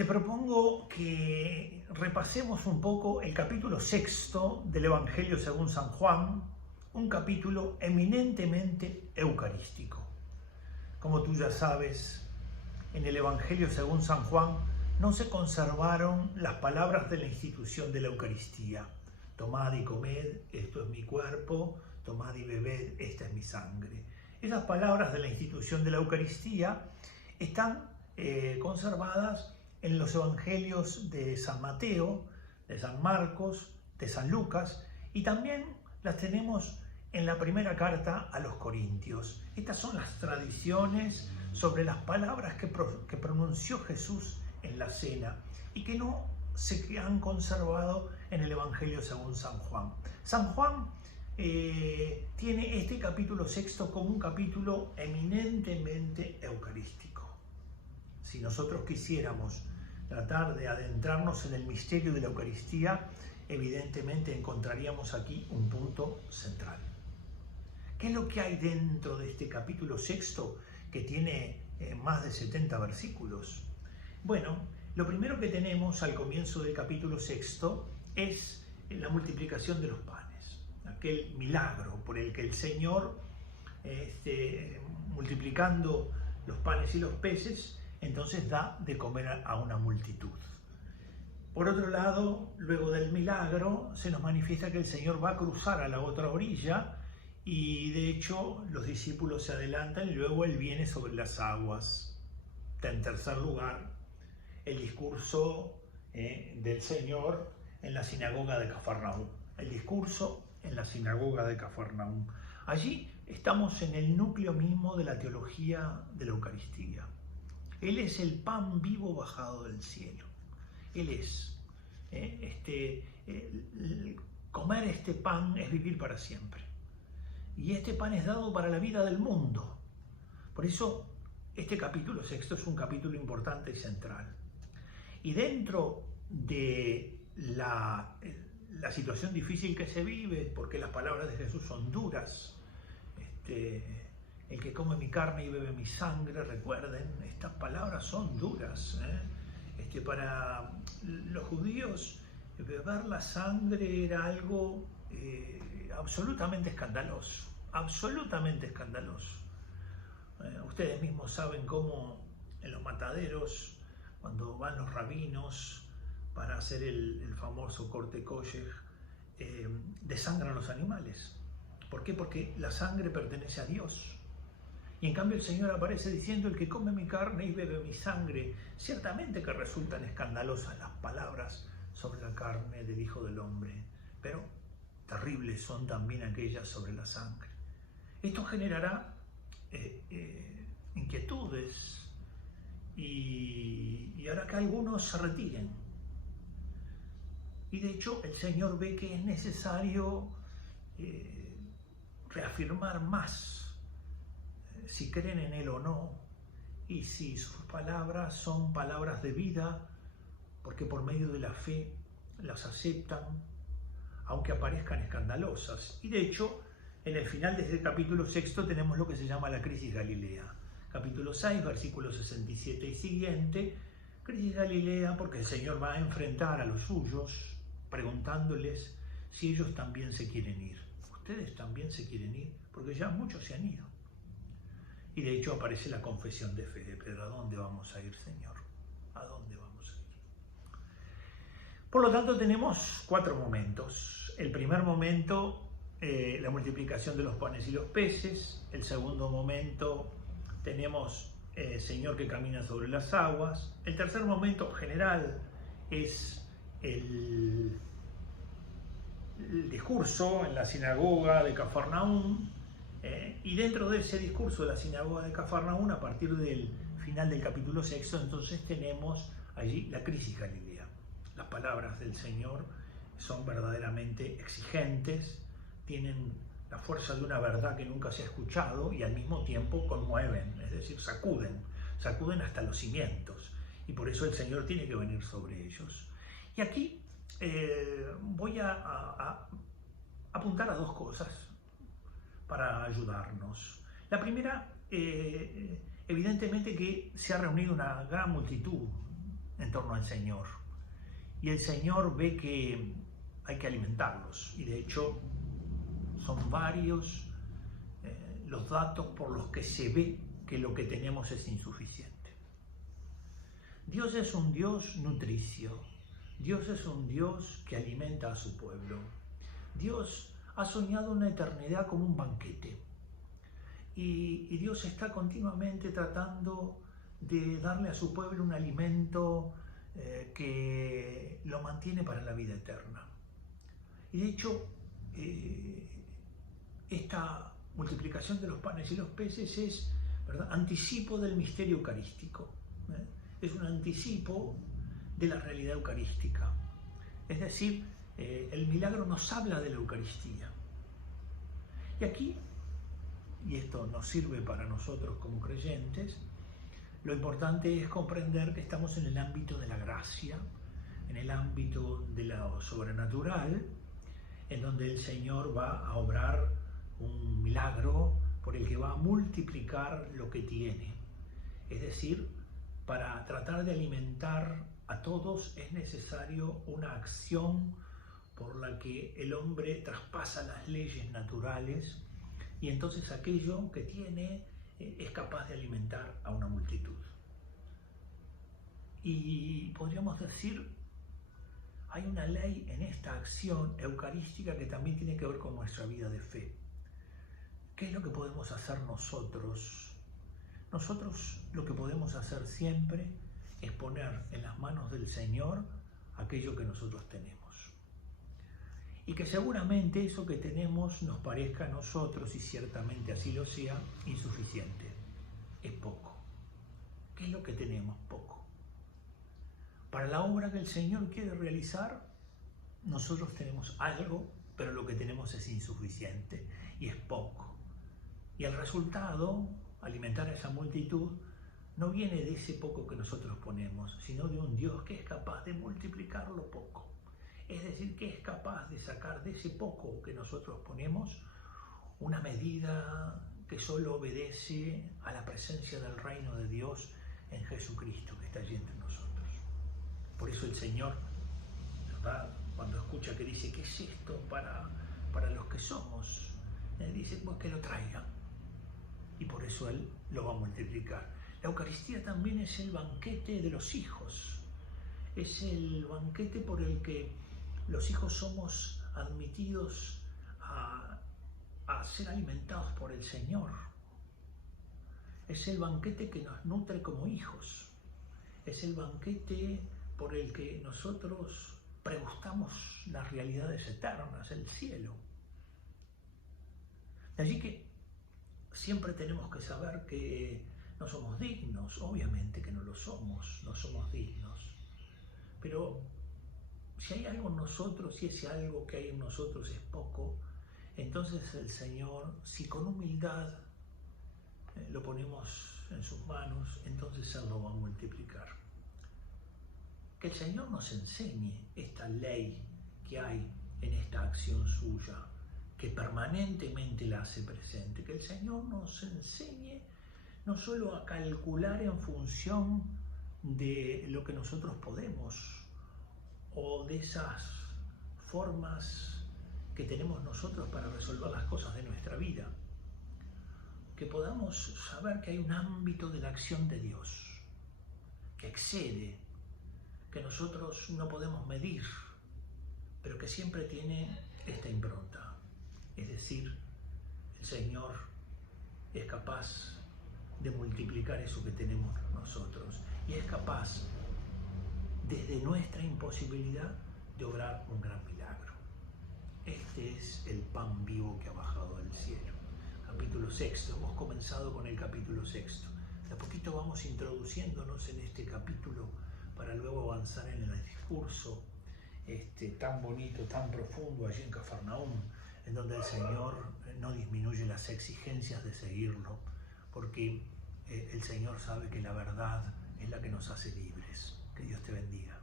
Te propongo que repasemos un poco el capítulo 6 del Evangelio según San Juan, un capítulo eminentemente eucarístico. Como tú ya sabes, en el Evangelio según San Juan no se conservaron las palabras de la institución de la Eucaristía. Tomad y comed, esto es mi cuerpo, tomad y bebed, esta es mi sangre. Esas palabras de la institución de la Eucaristía están conservadas en los evangelios de San Mateo, de San Marcos, de San Lucas, y también las tenemos en la primera carta a los Corintios. Estas son las tradiciones sobre las palabras que pronunció Jesús en la cena y que no se han conservado en el Evangelio según San Juan. San Juan tiene este capítulo 6 como un capítulo eminentemente eucarístico. Si nosotros quisiéramos tratar de adentrarnos en el misterio de la Eucaristía, evidentemente encontraríamos aquí un punto central. ¿Qué es lo que hay dentro de este capítulo 6 que tiene más de 70 versículos? Bueno, lo primero que tenemos al comienzo del capítulo 6 es la multiplicación de los panes, aquel milagro por el que el Señor, multiplicando los panes y los peces, entonces da de comer a una multitud. Por otro lado, luego del milagro, se nos manifiesta que el Señor va a cruzar a la otra orilla y de hecho los discípulos se adelantan y luego Él viene sobre las aguas. En tercer lugar, el discurso del Señor en la sinagoga de Cafarnaúm. El discurso en la sinagoga de Cafarnaúm. Allí estamos en el núcleo mismo de la teología de la Eucaristía. Él es el pan vivo bajado del cielo. Él es. Comer este pan es vivir para siempre. Y este pan es dado para la vida del mundo. Por eso, este capítulo 6 es un capítulo importante y central. Y dentro de la situación difícil que se vive, porque las palabras de Jesús son duras, el que come mi carne y bebe mi sangre, recuerden, estas palabras son duras. Para los judíos, beber la sangre era algo absolutamente escandaloso, absolutamente escandaloso. Ustedes mismos saben cómo en los mataderos, cuando van los rabinos para hacer el famoso corte kosher, desangran los animales. ¿Por qué? Porque la sangre pertenece a Dios. Y en cambio el Señor aparece diciendo: el que come mi carne y bebe mi sangre. Ciertamente que resultan escandalosas las palabras sobre la carne del Hijo del Hombre, pero terribles son también aquellas sobre la sangre. Esto generará inquietudes y hará que algunos se retiren. Y de hecho el Señor ve que es necesario reafirmar más si creen en Él o no, y si sus palabras son palabras de vida, porque por medio de la fe las aceptan, aunque aparezcan escandalosas. Y de hecho, en el final de este capítulo 6 tenemos lo que se llama la crisis Galilea. Capítulo 6, versículos 67 y siguiente, crisis Galilea, porque el Señor va a enfrentar a los suyos, preguntándoles si ellos también se quieren ir. ¿Ustedes también se quieren ir? Porque ya muchos se han ido. Y de hecho aparece la confesión de fe de Pedro: ¿a dónde vamos a ir, Señor? ¿A dónde vamos a ir? Por lo tanto, tenemos 4 momentos. El primer momento, la multiplicación de los panes y los peces. El segundo momento, tenemos Señor que camina sobre las aguas. El tercer momento general es el discurso en la sinagoga de Cafarnaúm. Y dentro de ese discurso de la sinagoga de Cafarnaúm, a partir del final del capítulo 6, entonces tenemos allí la crisis Galilea. Las palabras del Señor son verdaderamente exigentes, tienen la fuerza de una verdad que nunca se ha escuchado y al mismo tiempo conmueven, es decir, sacuden hasta los cimientos. Y por eso el Señor tiene que venir sobre ellos. Y aquí voy a apuntar a 2 cosas para ayudarnos. La primera, evidentemente que se ha reunido una gran multitud en torno al Señor. Y el Señor ve que hay que alimentarlos. Y de hecho son varios los datos por los que se ve que lo que tenemos es insuficiente. Dios es un Dios nutricio. Dios es un Dios que alimenta a su pueblo. Dios ha soñado una eternidad como un banquete. Y Dios está continuamente tratando de darle a su pueblo un alimento que lo mantiene para la vida eterna. Y de hecho, esta multiplicación de los panes y los peces es, ¿verdad?, anticipo del misterio eucarístico. Es un anticipo de la realidad eucarística. Es decir, el milagro nos habla de la Eucaristía. Y aquí, y esto nos sirve para nosotros como creyentes, lo importante es comprender que estamos en el ámbito de la gracia, en el ámbito de lo sobrenatural, en donde el Señor va a obrar un milagro por el que va a multiplicar lo que tiene. Es decir, para tratar de alimentar a todos es necesario una acción por la que el hombre traspasa las leyes naturales y entonces aquello que tiene es capaz de alimentar a una multitud. Y podríamos decir, hay una ley en esta acción eucarística que también tiene que ver con nuestra vida de fe. ¿Qué es lo que podemos hacer nosotros? Nosotros lo que podemos hacer siempre es poner en las manos del Señor aquello que nosotros tenemos. Y que seguramente eso que tenemos nos parezca a nosotros, y ciertamente así lo sea, insuficiente. Es poco. ¿Qué es lo que tenemos? Poco. Para la obra que el Señor quiere realizar, nosotros tenemos algo, pero lo que tenemos es insuficiente y es poco. Y el resultado, alimentar a esa multitud, no viene de ese poco que nosotros ponemos, sino de un Dios que es capaz de multiplicar lo poco. Es decir, que es capaz de sacar de ese poco que nosotros ponemos una medida que solo obedece a la presencia del reino de Dios en Jesucristo que está allí entre nosotros. Por eso el Señor, ¿verdad?, cuando escucha que dice, ¿qué es esto para los que somos? Él dice, pues que lo traigan. Y por eso Él lo va a multiplicar. La Eucaristía también es el banquete de los hijos. Es el banquete por el que los hijos somos admitidos a ser alimentados por el Señor. Es el banquete que nos nutre como hijos. Es el banquete por el que nosotros pregustamos las realidades eternas, el cielo. De allí que siempre tenemos que saber que no somos dignos, obviamente que no lo somos, no somos dignos. Pero si hay algo en nosotros y ese algo que hay en nosotros es poco, entonces el Señor, si con humildad lo ponemos en sus manos, entonces Él lo va a multiplicar. Que el Señor nos enseñe esta ley que hay en esta acción suya, que permanentemente la hace presente. Que el Señor nos enseñe no solo a calcular en función de lo que nosotros podemos o de esas formas que tenemos nosotros para resolver las cosas de nuestra vida. Que podamos saber que hay un ámbito de la acción de Dios que excede, que nosotros no podemos medir, pero que siempre tiene esta impronta. Es decir, el Señor es capaz de multiplicar eso que tenemos nosotros y es capaz, desde nuestra imposibilidad, de obrar un gran milagro. Este es el pan vivo que ha bajado del cielo. Capítulo 6. Hemos comenzado con el capítulo 6. De a poquito vamos introduciéndonos en este capítulo para luego avanzar en el discurso tan bonito, tan profundo allí en Cafarnaúm, en donde el Señor no disminuye las exigencias de seguirlo, porque el Señor sabe que la verdad es la que nos hace libres. Que Dios te bendiga.